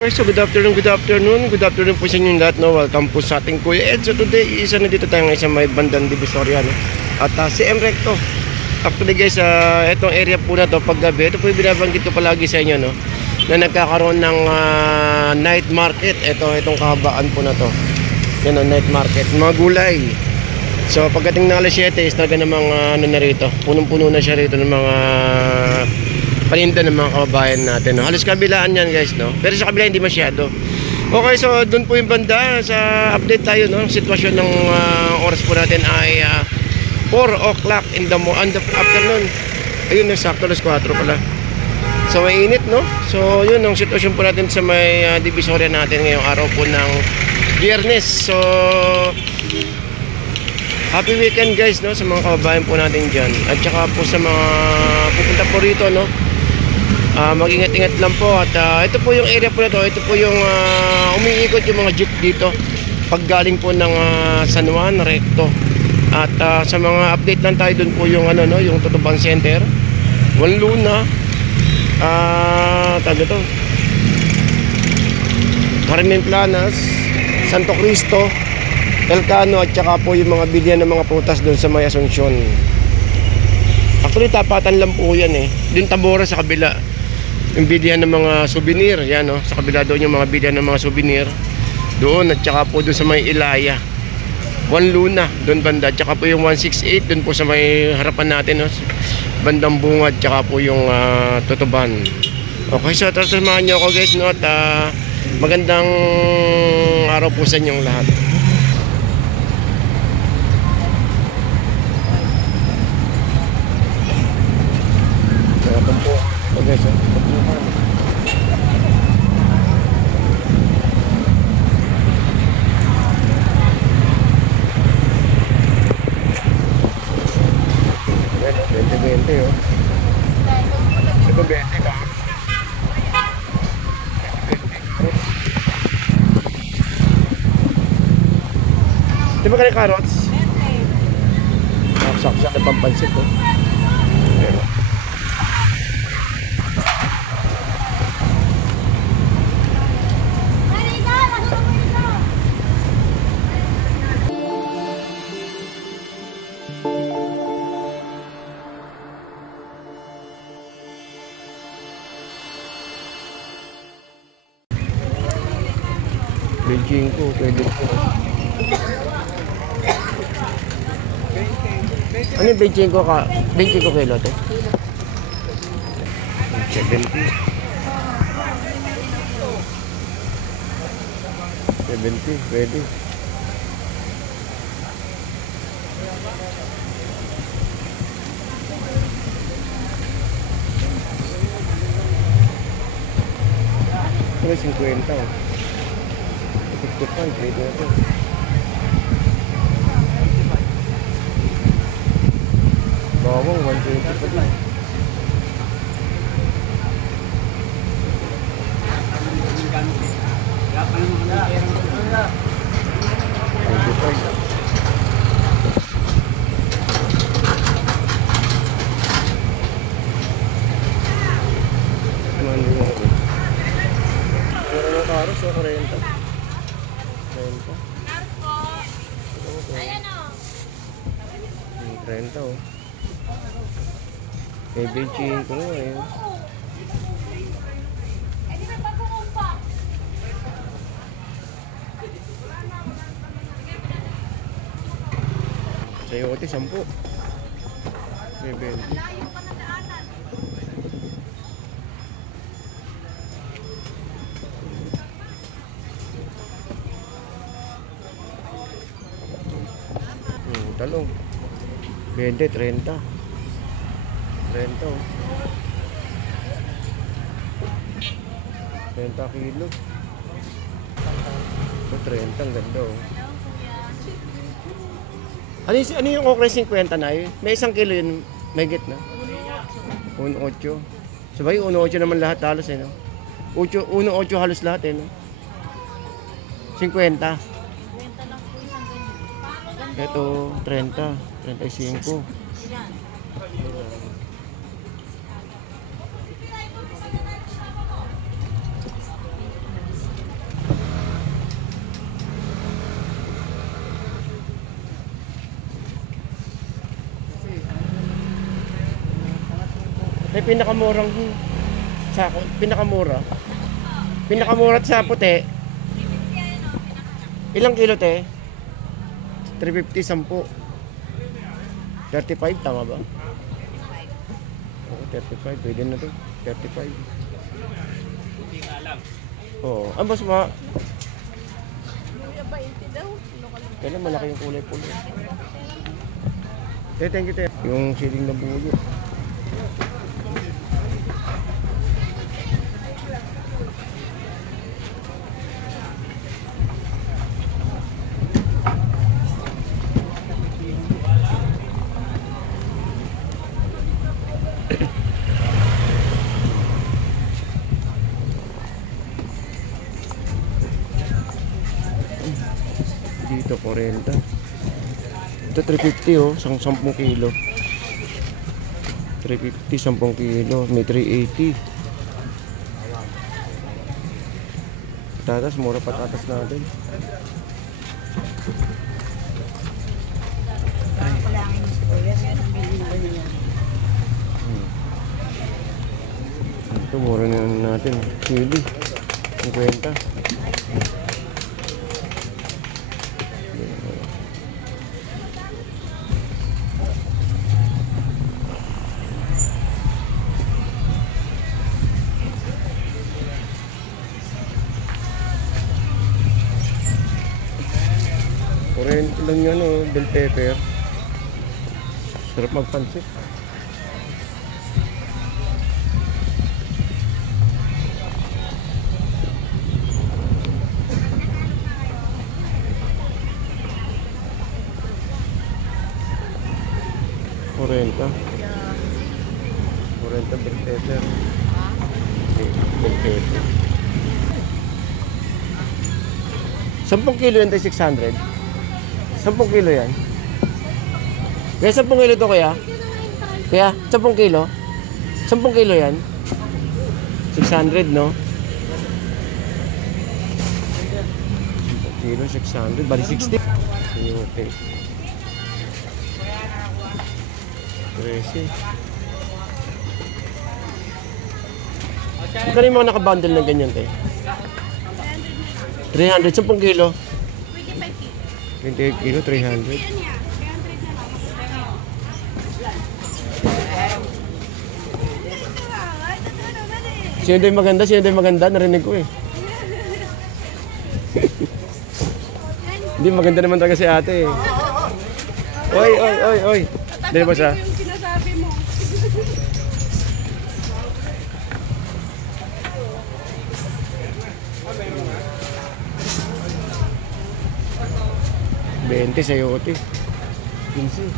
Okay, so good afternoon po sa inyo lahat, no? Welcome po sa ating Kuya Ed. So today, isa na dito tayo ngayon sa may bandang Divisoria, no? At si M Recto. Actually guys, itong area po na to paggabi, ito po yung binabanggit ko palagi sa inyo, no? Na nagkakaroon ng night market. Itong kahabaan po na to. Yan o, night market. Mga gulay. So pagdating ng alas 7 is talaga namang ano na rito. Punong-puno na siya rito ng mga paninda ng mga kababayan natin, no? Halos kabilaan yan guys, no? Pero sa kabila hindi masyado. Okay, so doon po yung banda. Sa update tayo, no? Sitwasyon ng oras po natin ay 4 o'clock in the afternoon. Ayun, sakto alas 4 pala. So mainit, no? So yun ang sitwasyon po natin sa may Divisoria natin ngayong araw po ng Biyernes. So happy weekend guys, no? Sa mga kababayan po natin dyan. At saka po sa mga pupunta po rito, no? Mag-ingat-ingat lang po. At ito po yung area po na to. Ito po yung umiikot yung mga jeep dito pag galing po ng San Juan, Recto. At sa mga update lang tayo, dun po yung ano, no, yung Tutuban Center, Juan Luna, taga to, Carmen Planas, Santo Cristo, Elcano, at saka po yung mga bilyan ng mga prutas doon sa may Asuncion. Actually tapatan lang po yan eh. Yung Tabora sa kabila, yung bilyan ng mga souvenir, yan, no? Sa kabila doon yung mga bilyan ng mga souvenir doon, at saka po doon sa may Ilaya, Juan Luna doon banda, at saka po yung 168 doon po sa may harapan natin, no? Bandang Bungad, at saka po yung Tutuban. Okay, so samahan nyo ako guys, no? At magandang araw po sa inyong lahat. Okay, so bueno, 20-20 oh. Ito 20 ka. Di ba kaya carrots? 20. Saksak na pampansit oh. Pero Beijing ko, pwede po. Ano yung Beijing ko ka? Beijing ko kilo to? 70. 70, pwede. Ito 50 oh. 55, pwede na ito. Bawang, 120 pa din. Karos o 40? 30 oh. May Beijing ko nga eh. Sayote 10. May 20. Talong 20, 30 oh. kilo. So 30, ang ganda oh. Ano yung okra 50 na yun? May 1 kilo yun, may git na 1.8. Sabay 1.8 naman lahat halos eh, no? 1.8 halos lahat eh, no? 50. Ito 30, 35. May pinakamurang sako, pinakamura. Pinakamura sa puti. Ilang kilo te? 350, 10. 35, tama ba? Oo, 35. Pwede na to. 35. Hindi nga lang. Oo. Ang boss ma. Luya 20 daw. Kailan malaki yung kulay pulo. Thank you, te. Yung siling na buyo. Dito 40. Ito 350 oh, 10 kilo. 350, 10 kilo. May 380. Patatas, mura patatas natin. Ito mura na natin. Chili. 50. Kurente lang yan oh, bell pepper. Sarap magpansit. Kurenta. Kurenta bell pepper. Bell pepper. 10 kilo yan tayo 600. 10 kilo yan. Kaya 10 kilo to kaya? Kaya 10 kilo? 10 kilo yan? 600 no? 10 kilo 600. Bali 60. Okay. 13. Magkano yung mga nakabundle ng ganyan tayo? 300. 10 kilo? 28 kilo, 300. Sino daw yung maganda? Sino daw yung maganda? Narinig ko eh. Hindi, maganda naman talaga si ate eh. Oy, oy, oy, oy. Dali ba siya? Yung sinasabi mo. $20 sayote. 15.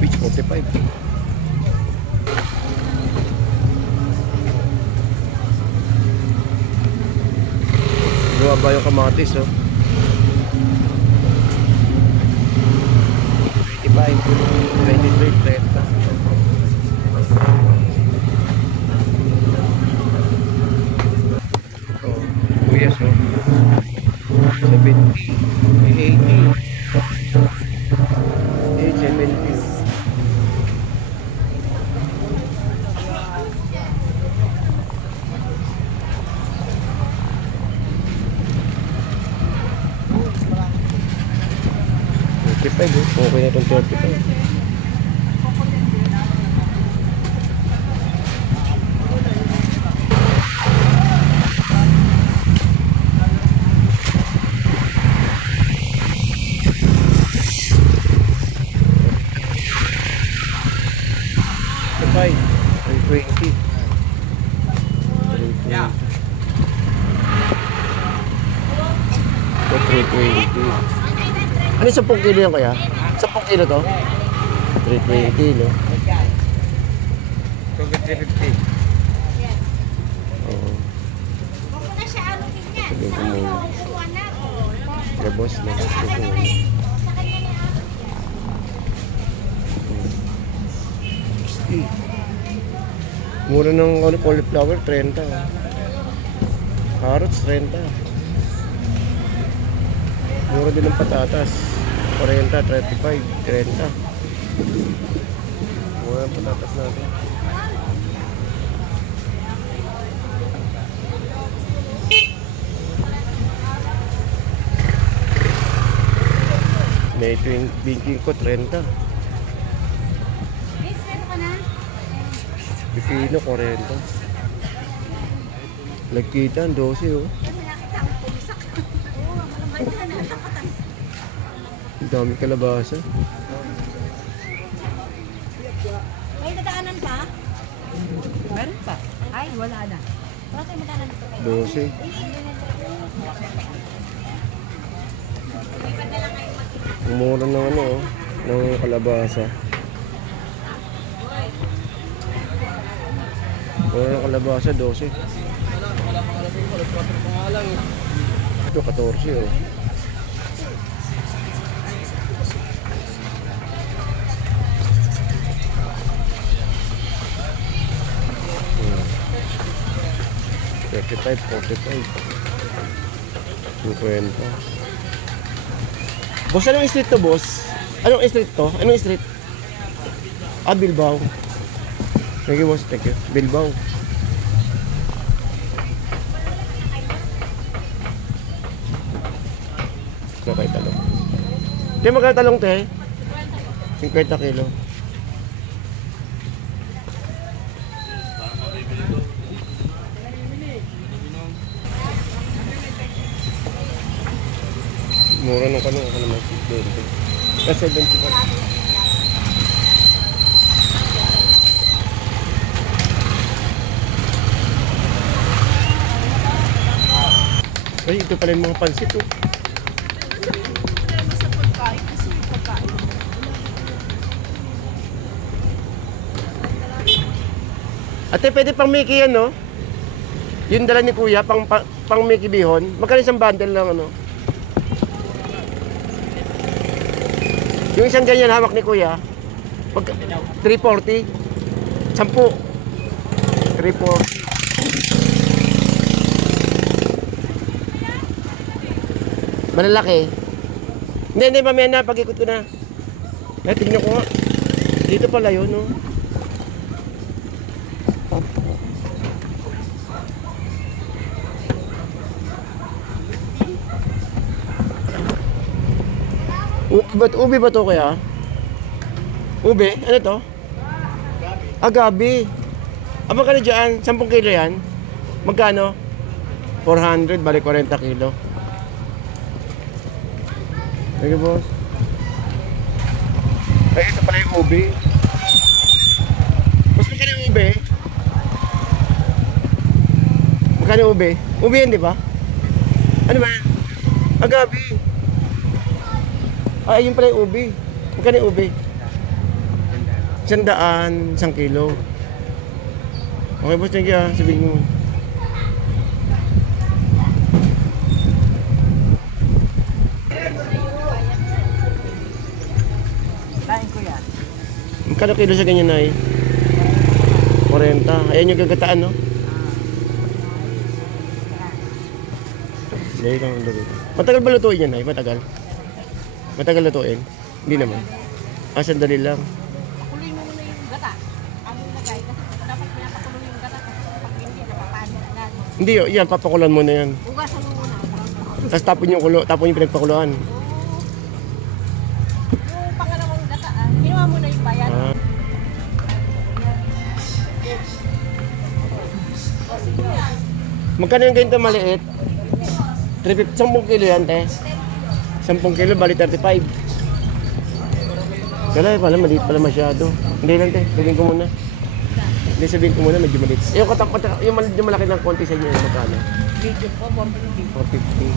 Beach 45. Gawa ba yung kamatis oh? 25, 23, 30. Oh, kuyas oh. 70, 80, 70. Okay na itong 35. Bye. 320. 320. Yeah. 320. Ano 10 kilo yan kaya? 10 kilo to? 320 no? Tugod 350. Oo. Sabihin ko muna. Yeah, boss. Labas ko po. 60. Mura ng cauliflower, 30. Carrots, 30. Mura din ng patatas. 40, 35, 30. Mura ng patatas natin. May ito yung binking ko, 30. Pipino, 40. Nagkita, 12 oh. Ang dami kalabasa. May nadaanan pa? Meron pa. Ay, wala na. Wala tayong madaanan dito. 12. Umura ng ano oh, ng kalabasa. Umura ng kalabasa, 12. Ito, 14 oh. Hmm. 35, 45. 50. Boss, anong street to, boss? Anong street to? Anong street? Ah, Bilbao. Thank you, boss. Thank you. Bilbao. Nakay talong. Kaya magkano talong, te? 50 kilo. Mura nung kanong ako naman 20. Kasi 75. Ay, ito pala yung mga pansit oh. Ate, pwede pang Mickey yan, no? Yung dala ni Kuya, pang Mickey bihon. Magkano isang bundle lang, ano? Yung isang ganyan hawak ni Kuya, 340. 10. 340. Malalaki. Hindi, mamaya na, pag-ikot ko na. Eh, tignan ko nga. Dito pala yun, no? Ubi ba to kaya? Ube? Ano to? Gabi. Magkano dyan? 10 kilo yan? Magkano? 400, balik 40 kilo. Thank you, boss. Ay, ito pala yung ube. Boss, magkano yung ube? Magkano yung ube? Ube yan, di ba? Ano ba? Gabi. Ay, yun pala yung ubi. Magkano yung ubi? 100, 1 kilo. Okay, boss, thank you ha. Sabihin mo. Kain ko yan. Magkano kilo sa ganyan ay? 40. Ayan yung gagataan, no? Hindi kang luto. Matagal ba lutuin yan ay? Matagal? Matagal lutuin? Hindi naman. Sandali lang. Pakuloy mo muna yung gata. Ang lagay kasi dapat pinapakuloy yung gata kasi pag hindi napapanin agad. Hindi, yan, papakulan mo na yan. Ugasan mo muna. Tapos tapon yung pinagpakuluan. Yung pangalawang gata, ginawa mo na yung bayan. Magkano yung ganito maliit? 350, 10 kilo yan, te. 10 kilo, bali 35. Kala pala, maliit pala masyado. Hindi lang, te. Sabihin ko muna. Sabihin ko muna, medyo maliit. Yung medyo malaki ng konti sa inyo, magkano? Medium po, 450. 450.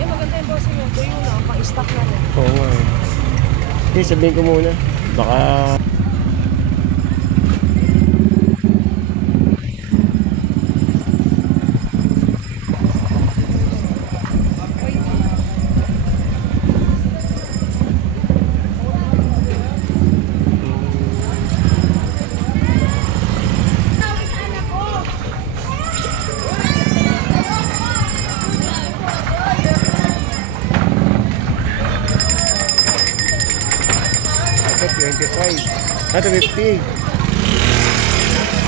Yung maganda yung boss nyo, tuyo na, pa-stock na rin. Oo nga. Sabihin ko muna. Baka Ah, 250.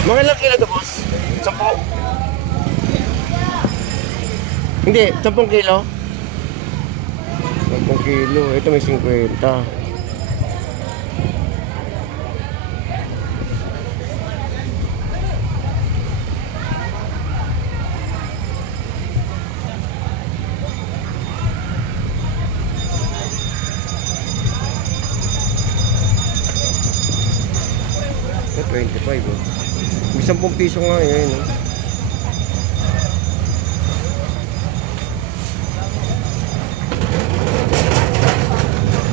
Mga ilang kilo to, boss? 10? Hindi, 10 kilo? 10 kilo. Ito may 50. Ito, 25, oh. May 10 piso nga yun, no?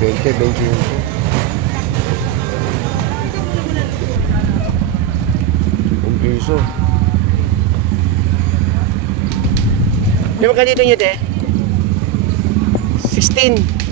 $20, $25. 1 piso. Di ba ka dito nyo, te? 16.